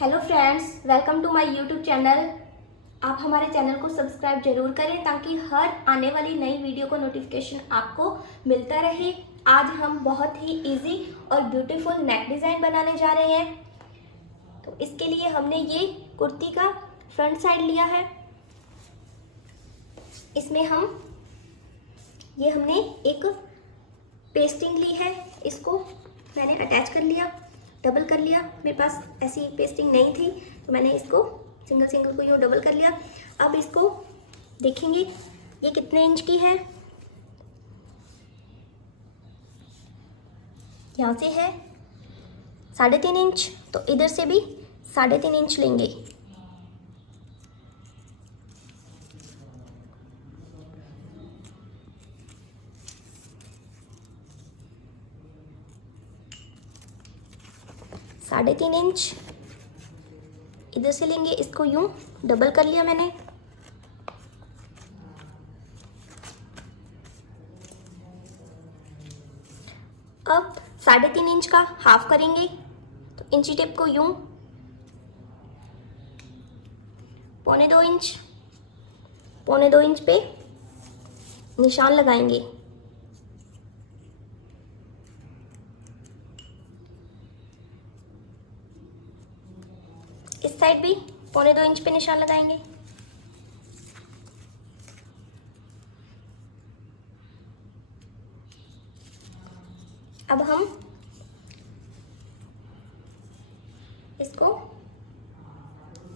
Hello friends, welcome to my YouTube channel. आप हमारे channel को सब्सक्राइब जरूर करें ताकि हर आने वाली नई वीडियो को नोटिफिकेशन आपको मिलता रहे। आज हम बहुत ही इजी और ब्यूटीफुल नेक डिज़ाइन बनाने जा रहे हैं। तो इसके लिए हमने ये कुर्ती का फ्रंट साइड लिया है। इसमें हमने एक पेस्टिंग ली है, इसको मैंने अटैच कर लिया, डबल कर लिया। मेरे पास ऐसी पेस्टिंग नहीं थी तो मैंने इसको सिंगल को यूँ डबल कर लिया। अब इसको देखेंगे ये कितने इंच की है। यहाँ से है 3.5 इंच, तो इधर से भी 3.5 इंच लेंगे। साढ़े 3 इंच इधर से लेंगे, इसको यूं डबल कर लिया मैंने। अब 3.5 इंच का हाफ करेंगे, तो इंची टेप को यूं 1.25 इंच पे निशान लगाएंगे। इस साइड भी 1.25 इंच पे निशान लगाएंगे। अब हम इसको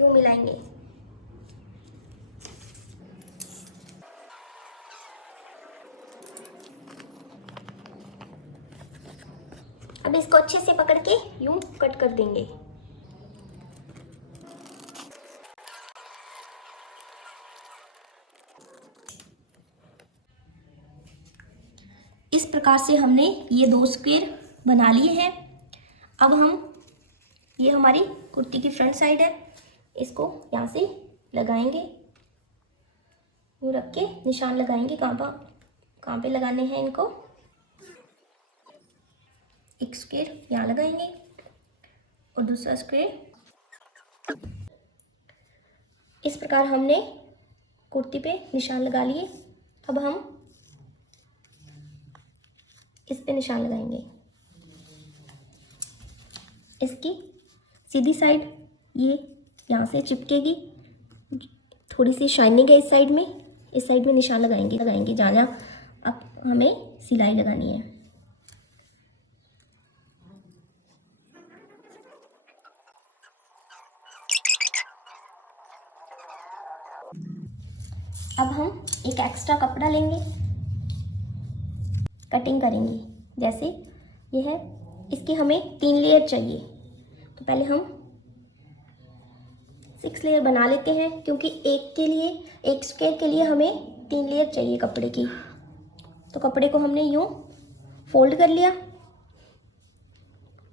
यूं मिलाएंगे। अब इसको अच्छे से पकड़ के यूं कट कर देंगे। इस प्रकार से हमने ये 2 स्क्वायर बना लिए हैं। अब ये हमारी कुर्ती की फ्रंट साइड है, इसको यहाँ से लगाएंगे, यूँ रख के निशान लगाएंगे। कहाँ पे लगाने हैं इनको। एक स्क्वायर यहाँ लगाएंगे और दूसरा स्क्वायर। इस प्रकार हमने कुर्ती पे निशान लगा लिए। अब हम इस पे निशान लगाएंगे। इसकी सीधी साइड ये यहाँ से चिपकेगी, थोड़ी सी शाइनिंग है इस साइड में निशान लगाएंगे जहाँ अब हमें सिलाई लगानी है। अब हम एक एक्स्ट्रा कपड़ा लेंगे, कटिंग करेंगे। जैसे ये है, इसकी हमें 3 लेयर चाहिए, तो पहले हम 6 लेयर बना लेते हैं, क्योंकि एक स्क्वायर के लिए हमें 3 लेयर चाहिए कपड़े की। तो कपड़े को हमने यूँ फोल्ड कर लिया,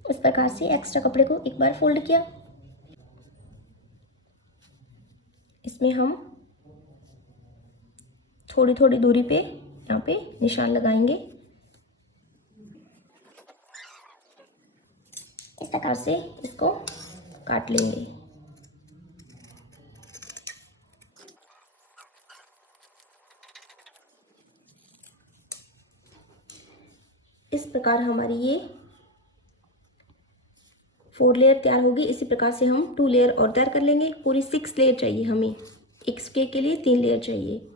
इस प्रकार से एक्स्ट्रा कपड़े को एक बार फोल्ड किया। इसमें हम थोड़ी थोड़ी दूरी पे यहाँ पे निशान लगाएंगे। इस प्रकार से इसको काट लेंगे। इस प्रकार हमारी ये 4 लेयर तैयार होगी। इसी प्रकार से हम 2 लेयर और तैयार कर लेंगे। पूरी 6 लेयर चाहिए हमें, एक स्क्वायर के लिए 3 लेयर चाहिए।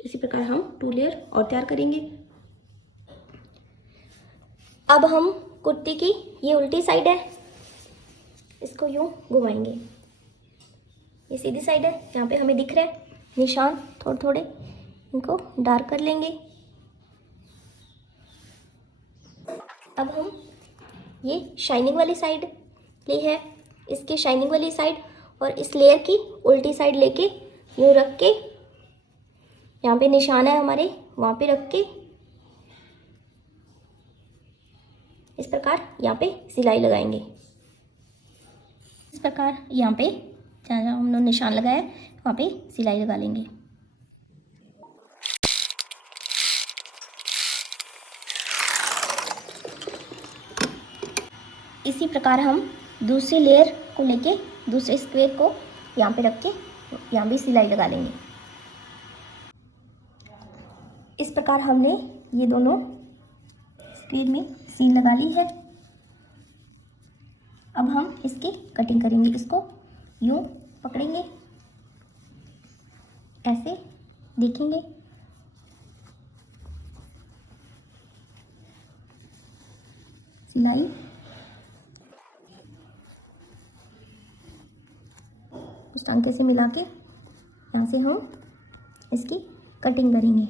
इसी प्रकार हम 2 लेयर और तैयार करेंगे। अब हम कुर्ती की ये उल्टी साइड है, इसको यूं घुमाएंगे। ये सीधी साइड है, यहाँ पे हमें दिख रहा है निशान, थोड़े थोड़े इनको डार्क कर लेंगे। अब हम ये शाइनिंग वाली साइड ली है, इसकी शाइनिंग वाली साइड और इस लेयर की उल्टी साइड लेके यूँ रख के, यहाँ पे निशान है हमारे, वहाँ पे रख के इस प्रकार यहाँ पे सिलाई लगाएंगे। इस प्रकार यहाँ पे जहाँ जहाँ हमने निशान लगाया है वहाँ पे सिलाई लगा लेंगे। इसी प्रकार हम दूसरी लेयर को लेके दूसरे स्क्वायर को यहाँ पे रख के यहाँ भी सिलाई लगा लेंगे। इस प्रकार हमने ये दोनों स्क्वायर में सील लगा ली है। अब हम इसकी कटिंग करेंगे। इसको यूँ पकड़ेंगे, ऐसे देखेंगे, सिलाई उस टांके से मिला के यहाँ से हम इसकी कटिंग करेंगे।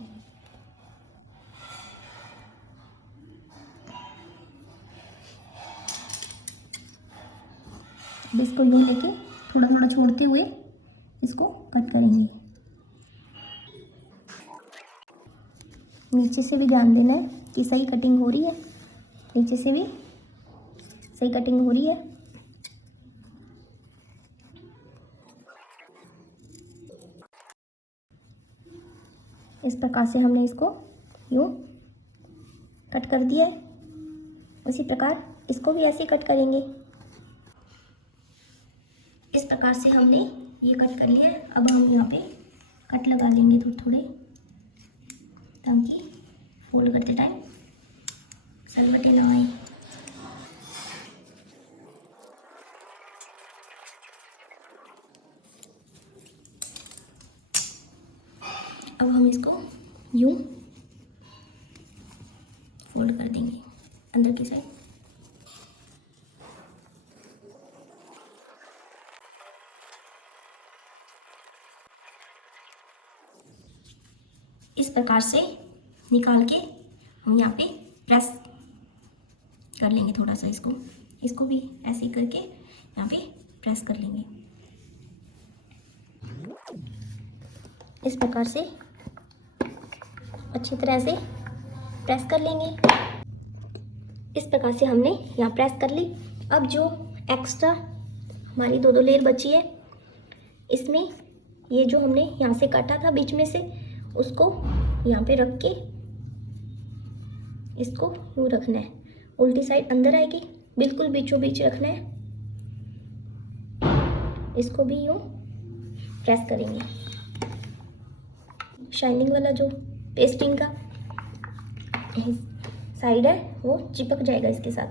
अब इसको यूँ लेके थोड़ा थोड़ा छोड़ते हुए इसको कट करेंगे। नीचे से भी ध्यान देना है कि सही कटिंग हो रही है, नीचे से भी सही कटिंग हो रही है। इस प्रकार से हमने इसको यूँ कट कर दिया है। उसी प्रकार इसको भी ऐसे कट करेंगे। इस प्रकार से हमने ये कट कर लिया है। अब हम यहाँ पे कट लगा लेंगे थोड़े थोड़े, ताकि फोल्ड करते टाइम सरवटे ना आए। अब हम इसको यूँ फोल्ड कर देंगे अंदर की साइड। इस प्रकार से निकाल के हम यहाँ पे प्रेस कर लेंगे थोड़ा सा। इसको भी ऐसे करके यहाँ पे प्रेस कर लेंगे। इस प्रकार से अच्छी तरह से प्रेस कर लेंगे। इस प्रकार से हमने यहाँ प्रेस कर ली। अब जो एक्स्ट्रा हमारी दो लेयर बची है, इसमें ये जो हमने यहाँ से काटा था बीच में से, उसको यहाँ पे रख के इसको यूँ रखना है। उल्टी साइड अंदर आएगी, बिल्कुल बीचों बीच रखना है। इसको भी यूँ प्रेस करेंगे। शाइनिंग वाला जो पेस्टिंग का साइड है वो चिपक जाएगा इसके साथ।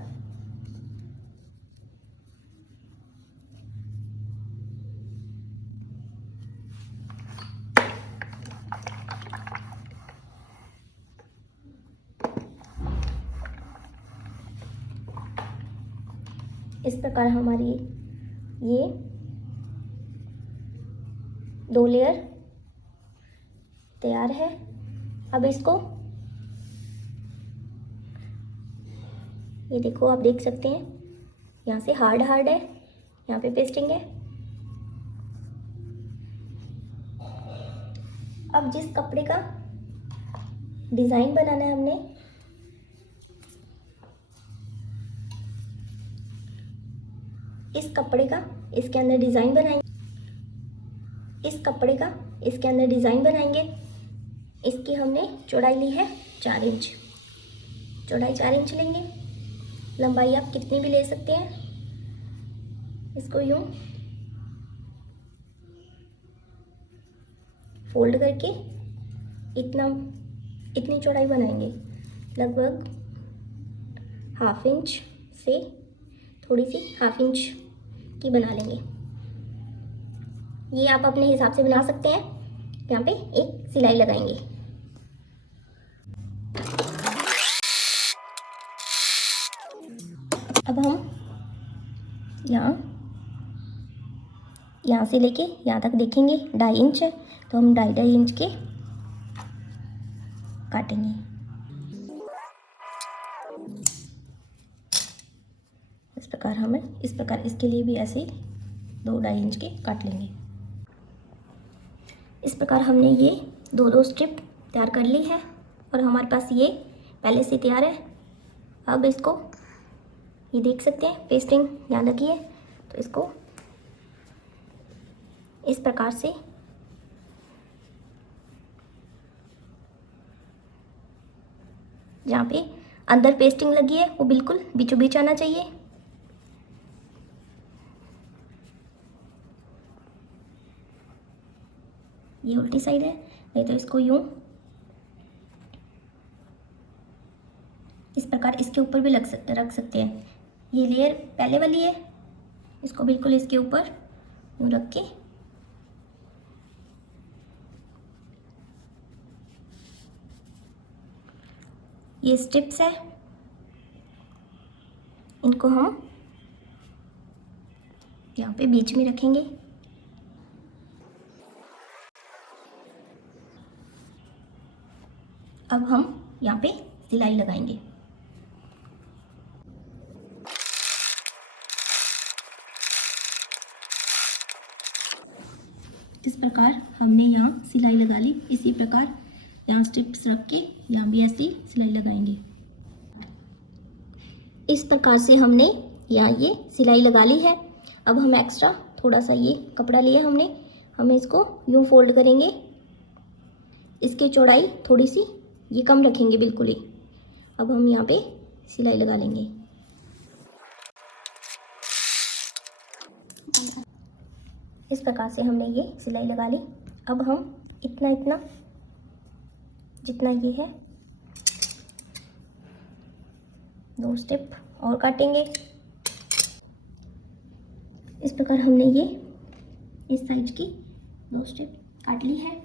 इस प्रकार हमारी ये दो लेयर तैयार है। अब इसको ये देखो, आप देख सकते हैं यहाँ से हार्ड है, यहाँ पे पेस्टिंग है। अब जिस कपड़े का डिज़ाइन बनाना है हमने, इस कपड़े का इसके अंदर डिज़ाइन बनाएंगे। इस कपड़े का इसके अंदर डिज़ाइन बनाएंगे। इसकी हमने चौड़ाई ली है 4 इंच, चौड़ाई 4 इंच लेंगे। लंबाई आप कितनी भी ले सकते हैं। इसको यूँ फोल्ड करके इतनी चौड़ाई बनाएंगे, लगभग 1/2 इंच से थोड़ी सी 1/2 इंच की बना लेंगे। ये आप अपने हिसाब से बना सकते हैं। यहाँ पे एक सिलाई लगाएंगे। अब हम यहाँ से लेके यहाँ तक देखेंगे 2.5 इंच है, तो हम 2.5 इंच के काटेंगे। इस प्रकार इसके लिए भी ऐसे 2-2.5 इंच के काट लेंगे। इस प्रकार हमने ये 2-2 स्ट्रिप तैयार कर ली है और हमारे पास ये पहले से तैयार है। अब इसको ये देख सकते हैं पेस्टिंग यहाँ लगी है, तो इसको इस प्रकार से जहाँ पे अंदर पेस्टिंग लगी है वो बिल्कुल बीचों बीच आना चाहिए। ये उल्टी साइड है, नहीं तो इसको यूँ इस प्रकार इसके ऊपर भी रख सकते हैं। ये लेयर पहले वाली है, इसको बिल्कुल इसके ऊपर यूँ रख के ये स्ट्रिप्स है, इनको हम यहाँ पे बीच में रखेंगे। अब हम यहाँ पे सिलाई लगाएंगे। इस प्रकार हमने यहाँ सिलाई लगा ली। इसी प्रकार यहाँ स्ट्रिप्स रख के यहाँ भी ऐसी सिलाई लगाएंगे। इस प्रकार से हमने यहाँ ये सिलाई लगा ली है। अब हम एक्स्ट्रा थोड़ा सा ये कपड़ा लिया हमने, हम इसको यूँ फोल्ड करेंगे। इसकी चौड़ाई थोड़ी सी ये कम रखेंगे बिल्कुल ही। अब हम यहाँ पे सिलाई लगा लेंगे। इस प्रकार से हमने ये सिलाई लगा ली। अब हम इतना जितना ये है 2 स्टेप और काटेंगे। इस प्रकार हमने ये इस साइज की 2 स्टेप काट ली है।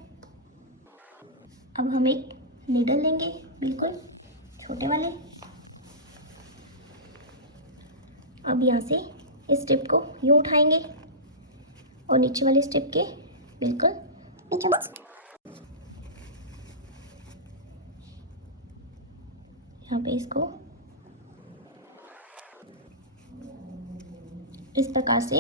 अब हम एक नीडल लेंगे, बिल्कुल छोटे वाले। अब यहाँ से इस स्टेप को यूँ उठाएंगे और नीचे वाले स्टेप के बिल्कुल नीचे बस यहाँ पे इसको इस प्रकार से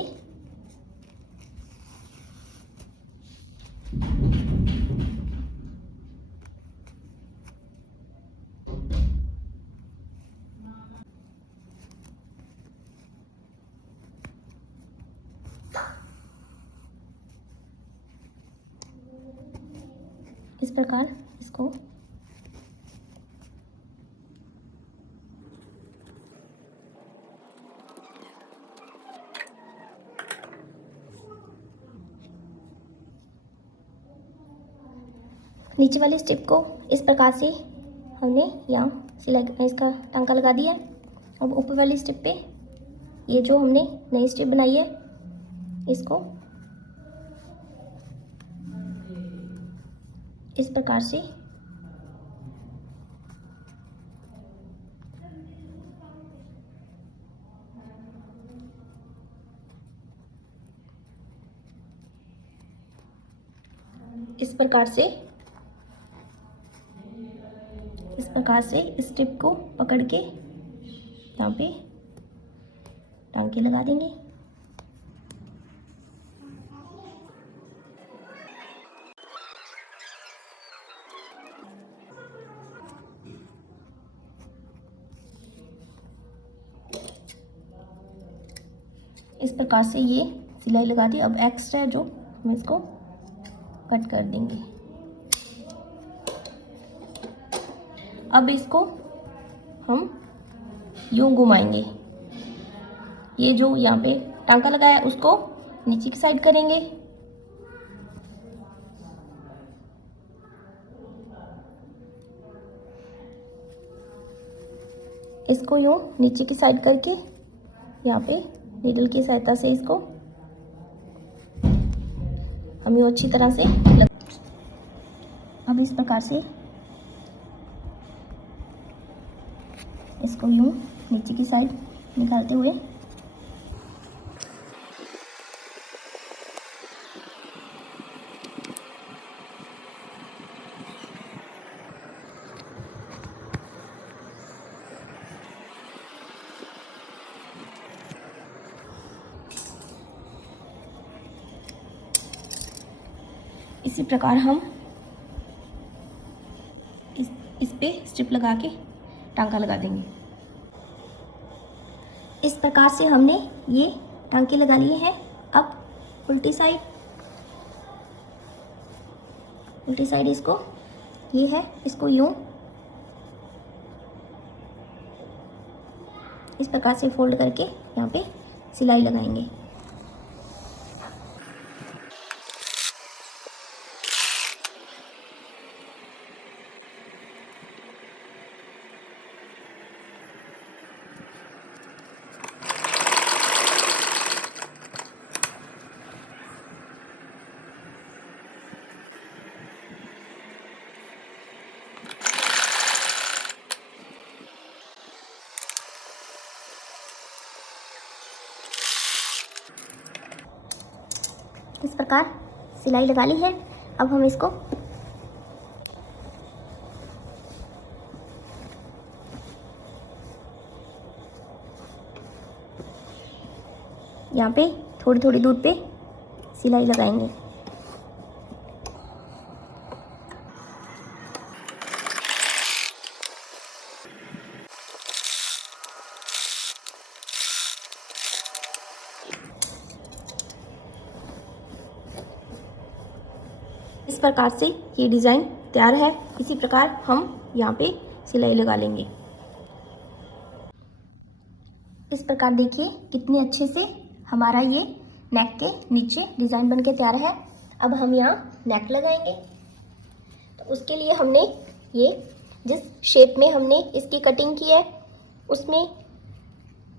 इसको नीचे वाले स्टिप को इस प्रकार से हमने यहाँ सिलाई इसका टांका लगा दिया है। अब ऊपर वाली स्टिप पे ये जो हमने नई स्टिप बनाई है इसको इस प्रकार से स्टिप को पकड़ के यहाँ पे टांके लगा देंगे। इस प्रकार से ये सिलाई लगा दी। अब एक्स्ट्रा जो हम इसको कट कर देंगे। अब इसको हम यूं घुमाएंगे। ये जो यहाँ पे टांका लगाया है उसको नीचे की साइड करेंगे। इसको यूं नीचे की साइड करके यहाँ पे नीडल की सहायता से इसको हम यूं अच्छी तरह से अब इस प्रकार से इसको यूं नीचे की साइड निकालते हुए इसी प्रकार हम इस पे स्ट्रिप लगा के टांका लगा देंगे। इस प्रकार से हमने ये टांके लगा लिए हैं। अब उल्टी साइड इसको ये है, इसको यूं इस प्रकार से फोल्ड करके यहाँ पे सिलाई लगाएंगे। इस प्रकार सिलाई लगा ली है। अब हम इसको यहाँ पे थोड़ी थोड़ी दूर पे सिलाई लगाएंगे। इस प्रकार से ये डिज़ाइन तैयार है। इसी प्रकार हम यहाँ पे सिलाई लगा लेंगे। इस प्रकार देखिए कितनी अच्छे से हमारा ये नेक के नीचे डिज़ाइन बन के तैयार है। अब हम यहाँ नेक लगाएंगे। तो उसके लिए हमने ये जिस शेप में हमने इसकी कटिंग की है उसमें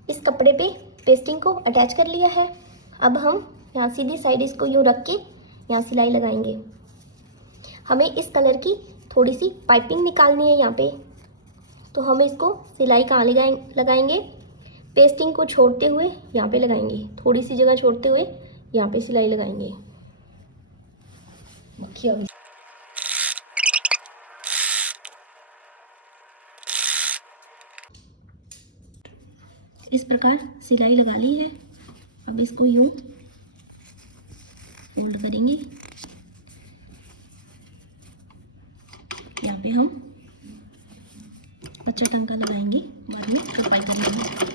इस कपड़े पे पेस्टिंग को अटैच कर लिया है। अब हम यहाँ सीधी साइड इसको यूँ रख के यहाँ सिलाई लगाएंगे। हमें इस कलर की थोड़ी सी पाइपिंग निकालनी है यहाँ पे, तो हम इसको सिलाई कहाँ लगाएंगे, पेस्टिंग को छोड़ते हुए यहाँ पे लगाएंगे। थोड़ी सी जगह छोड़ते हुए यहाँ पे सिलाई लगाएंगे। इस प्रकार सिलाई लगा ली है। अब इसको यूँ फोल्ड करेंगे। यहाँ पे हम अच्छा टंका लगाएंगे, बाद में तुरपाई करेंगे।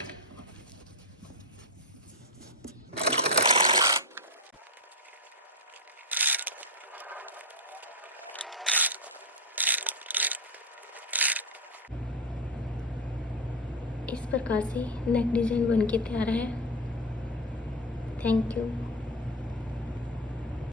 इस प्रकार से नेक डिज़ाइन बन के तैयार है। Thank you.